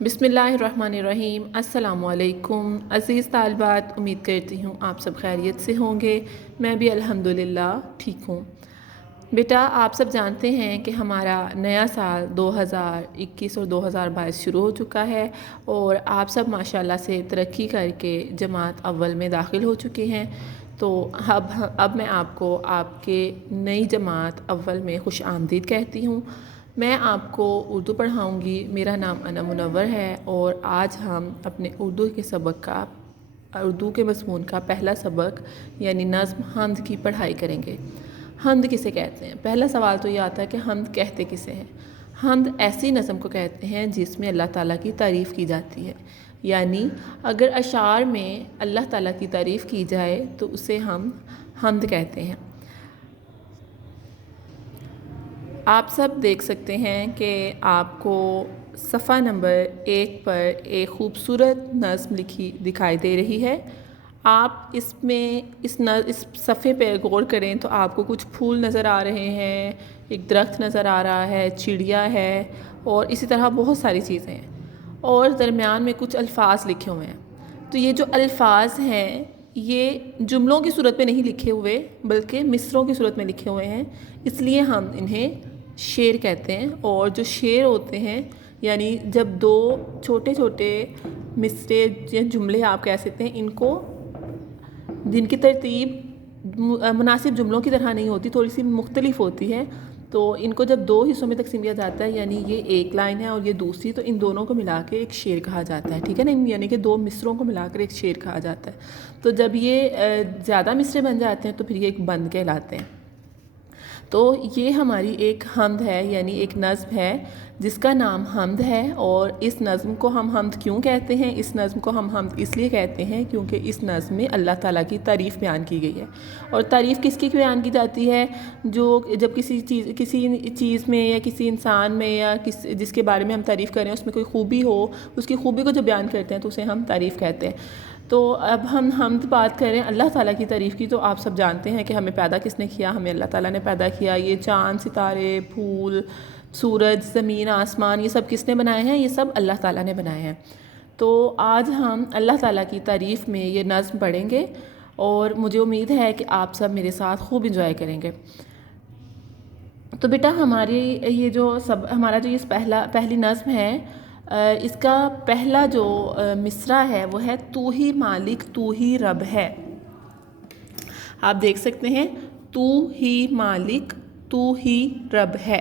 बिस्मिल्लाहिर्रहमानिर्रहीम। अस्सलामु अलैकुम अज़ीज़ तालिबात, उम्मीद करती हूँ आप सब खैरियत से होंगे। मैं भी अल्हम्दुलिल्लाह ठीक हूँ। बेटा, आप सब जानते हैं कि हमारा नया साल 2021 और 2022 शुरू हो चुका है और आप सब माशाल्लाह से तरक्की करके जमात अव्वल में दाखिल हो चुके हैं। तो अब मैं आपको आपके नई जमात अव्वल में खुश आमदीद कहती हूँ। मैं आपको उर्दू पढ़ाऊँगी। मेरा नाम अना मुनव्वर है और आज हम अपने उर्दू के मज़मून का पहला सबक यानी नज़्म हम्द की पढ़ाई करेंगे। हम्द किसे कहते हैं? पहला सवाल तो ये आता है कि हम्द कहते किसे हैं। हम्द ऐसी नज़्म को कहते हैं जिसमें अल्लाह ताला की तारीफ़ की जाती है, यानी अगर अशार में अल्लाह ताला की तारीफ़ की जाए तो उसे हम हम्द कहते हैं। आप सब देख सकते हैं कि आपको सफ़ा नंबर 1 पर एक ख़ूबसूरत नज़्म लिखी दिखाई दे रही है। आप इसमें इस सफ़े पे गौर करें तो आपको कुछ फूल नज़र आ रहे हैं, एक दरख्त नज़र आ रहा है, चिड़िया है और इसी तरह बहुत सारी चीज़ें हैं और दरमियान में कुछ अल्फाज लिखे हुए हैं। तो ये जो अल्फाज हैं ये जुमलों की सूरत में नहीं लिखे हुए बल्कि मिसरों की सूरत में लिखे हुए हैं, इसलिए हम इन्हें शेर कहते हैं। और जो शेर होते हैं यानी जब दो छोटे छोटे मिसरे या जुमले आप कह सकते हैं, इनको जिनकी तरतीब मुनासिब जुमलों की तरह नहीं होती, थोड़ी सी मुख्तलिफ होती है, तो इनको जब दो हिस्सों में तकसीम किया जाता है यानी ये एक लाइन है और ये दूसरी, तो इन दोनों को मिला के एक शेर कहा जाता है। ठीक है ना, यानी कि दो मिसरों को मिलाकर एक शेर कहा जाता है। तो जब ये ज़्यादा मिसरे बन जाते हैं तो फिर ये एक बंद कहलाते हैं। तो ये हमारी एक हम्द है यानी एक नज़्म है जिसका नाम हम्द है। और इस नज़्म को हम हम्द क्यों कहते हैं? इस नज़्म को हम हम्द इसलिए कहते हैं क्योंकि इस नज़्म में अल्लाह ताला की तारीफ़ बयान की गई है। और तारीफ़ किसकी बयान की जाती है? जो जब किसी चीज़ में या किसी इंसान में या जिसके बारे में हम तारीफ़ करें उसमें कोई खूबी हो, उसकी खूबी को जब बयान करते हैं तो उसे हम तारीफ़ कहते हैं। तो अब हम हम्द बात करें अल्लाह ताला की तारीफ़ की, तो आप सब जानते हैं कि हमें पैदा किसने किया? हमें अल्लाह ताला ने पैदा किया। ये चाँद, सितारे, फूल, सूरज, ज़मीन, आसमान, ये सब किसने बनाए हैं? ये सब अल्लाह ताला ने बनाए हैं। तो आज हम अल्लाह ताला की तारीफ़ में ये नज़्म पढ़ेंगे और मुझे उम्मीद है कि आप सब मेरे साथ खूब इंजॉय करेंगे। तो बेटा, हमारा जो ये पहली नज़्म है, इसका पहला जो मिसरा है वो है तू ही मालिक तू ही रब है। आप देख सकते हैं, तू ही मालिक तू ही रब है।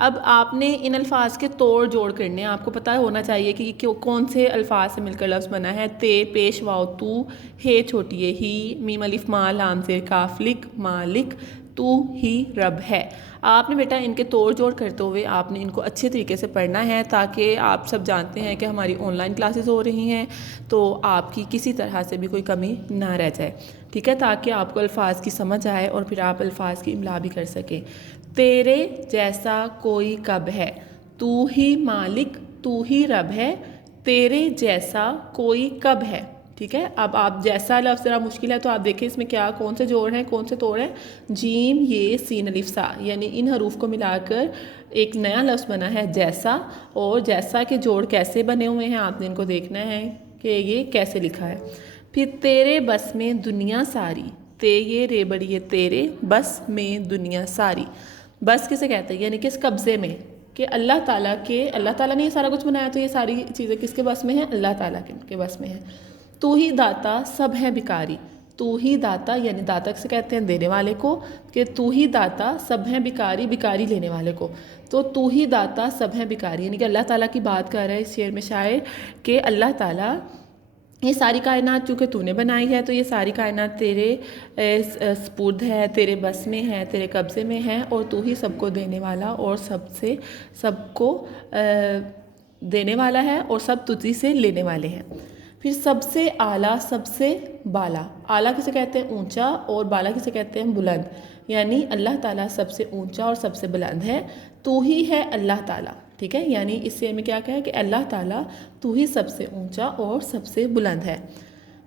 अब आपने इन अल्फाज के तोड़ जोड़ करने, आपको पता होना चाहिए कि कौन से अल्फाज से मिलकर लफ्ज़ बना है। ते पेश वाओ तू, हे छोटी ये ही, मीम अलिफ मा लाम ज़ेर काफ लिक मालिक तू ही रब है। आपने बेटा इनके तोड़ जोड़ करते हुए आपने इनको अच्छे तरीके से पढ़ना है, ताकि आप सब जानते हैं कि हमारी ऑनलाइन क्लासेस हो रही हैं तो आपकी किसी तरह से भी कोई कमी ना रह जाए। ठीक है, ताकि आपको अल्फाज की समझ आए और फिर आप अल्फाज की इमला भी कर सकें। तेरे जैसा कोई कब है, तू ही मालिक तू ही रब है, तेरे जैसा कोई कब है। ठीक है, अब आप जैसा लफ्ज़ ज़रा मुश्किल है तो आप देखें इसमें क्या कौन से जोड़ हैं, कौन से तोड़ हैं। जीम ये सीन अलिफ सा, यानी इन हरूफ को मिलाकर एक नया लफ्ज़ बना है जैसा। और जैसा के जोड़ कैसे बने हुए हैं आपने इनको देखना है कि ये कैसे लिखा है। फिर तेरे बस में दुनिया सारी, ते ये रे बड़ी ये तेरे बस में दुनिया सारी। बस किसे कहते हैं? यानी किस कब्ज़े में, कि अल्लाह ताला ने ये सारा कुछ बनाया, तो ये सारी चीज़ें किसके बस में हैं? अल्लाह ताला के बस में है। तू ही दाता सब है भिकारी, तू ही दाता यानी दाता से कहते हैं देने वाले को, कि तू ही दाता सब है भिकारी, भिकारी लेने वाले को। तो तू ही दाता सब है भिकारी यानी कि अल्लाह ताला की बात कर रहा है इस शेर में शायर, कि अल्लाह ताला ये सारी कायनात चूँकि तूने बनाई है तो ये सारी कायनात तेरे स्पुर्द है, तेरे बस में है, तेरे कब्ज़े में है और तू ही सबको देने वाला और सबको देने वाला है और सब तुझी से लेने वाले हैं। फिर सबसे आला सबसे बाला, आला किसे कहते हैं? ऊंचा, और बाला किसे कहते हैं? बुलंद। यानी अल्लाह ताला सबसे ऊंचा और सबसे बुलंद है, तू ही है अल्लाह ताला। ठीक है, यानी इससे हमें क्या कहा कि अल्लाह ताला तू ही सबसे ऊंचा और सबसे बुलंद है।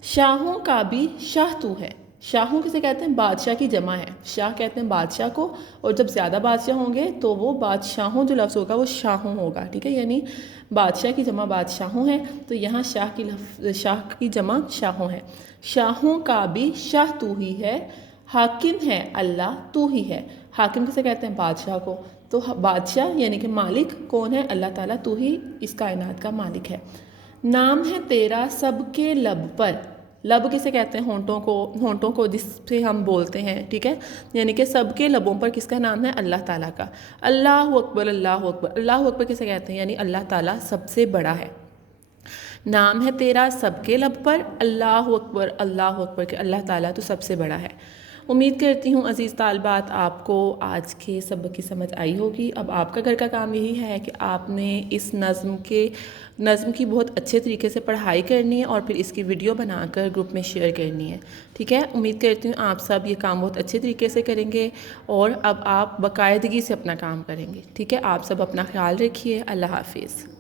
शाहों का भी शाह तू है, شاہوں کسے کہتے ہیں؟ بادشاہ کی جمع ہے، شاہ کہتے ہیں بادشاہ کو، اور جب زیادہ بادشاہ ہوں گے تو وہ بادشاہوں جو لفظ ہوگا وہ شاہوں ہوگا، ٹھیک ہے، یعنی بادشاہ کی جمع بادشاہوں ہے، تو یہاں شاہ کی جمع شاہوں ہے۔ شاہوں کا بھی شاہ تو ہی ہے، حاکم ہے اللہ تو ہی ہے۔ حاکم کسے کہتے ہیں؟ بادشاہ کو، تو بادشاہ یعنی کہ مالک کون ہے؟ اللہ تعالیٰ، تو ہی اس کائنات کا مالک ہے۔ نام ہے تیرا سب کے لب پر، لب کسے کہتے ہیں؟ ہونٹوں کو جس سے ہم بولتے ہیں، ٹھیک ہے، یعنی کہ سب کے لبوں پر کس کا نام ہے؟ اللہ تعالیٰ کا۔ اللہ اکبر، اللہ اکبر، اللہ اکبر کسے کہتے ہیں؟ یعنی اللہ تعالیٰ سب سے بڑا ہے۔ نام ہے تیرا سب کے لب پر، اللہ اکبر کہ اللہ تعالیٰ تو سب سے بڑا ہے۔ امید کرتی ہوں عزیز طالبات آپ کو آج کے سبق کی سمجھ آئی ہوگی۔ اب آپ کا گھر کا کام یہی ہے کہ آپ نے اس نظم کی بہت اچھے طریقے سے پڑھائی کرنی ہے اور پھر اس کی ویڈیو بنا کر گروپ میں شیئر کرنی ہے، ٹھیک ہے۔ امید کرتی ہوں آپ سب یہ کام بہت اچھے طریقے سے کریں گے اور اب آپ باقاعدگی سے اپنا کام کریں گے، ٹھیک ہے۔ آپ سب اپنا خیال رکھیے، اللہ حافظ۔